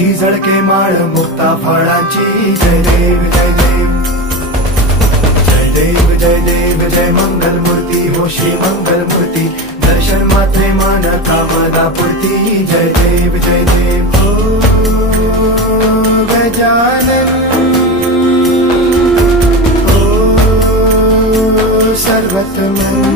ही झळके माळ मुक्ता फळाची. जय देव जय देव जय देव जय देव जय मंगल मूर्ती हो श्री मंगल मूर्ती. दर्शन मात्रे मन कामदा पूर्ती. जय देव जय देव. ओ गजानन ओ सर्वतमन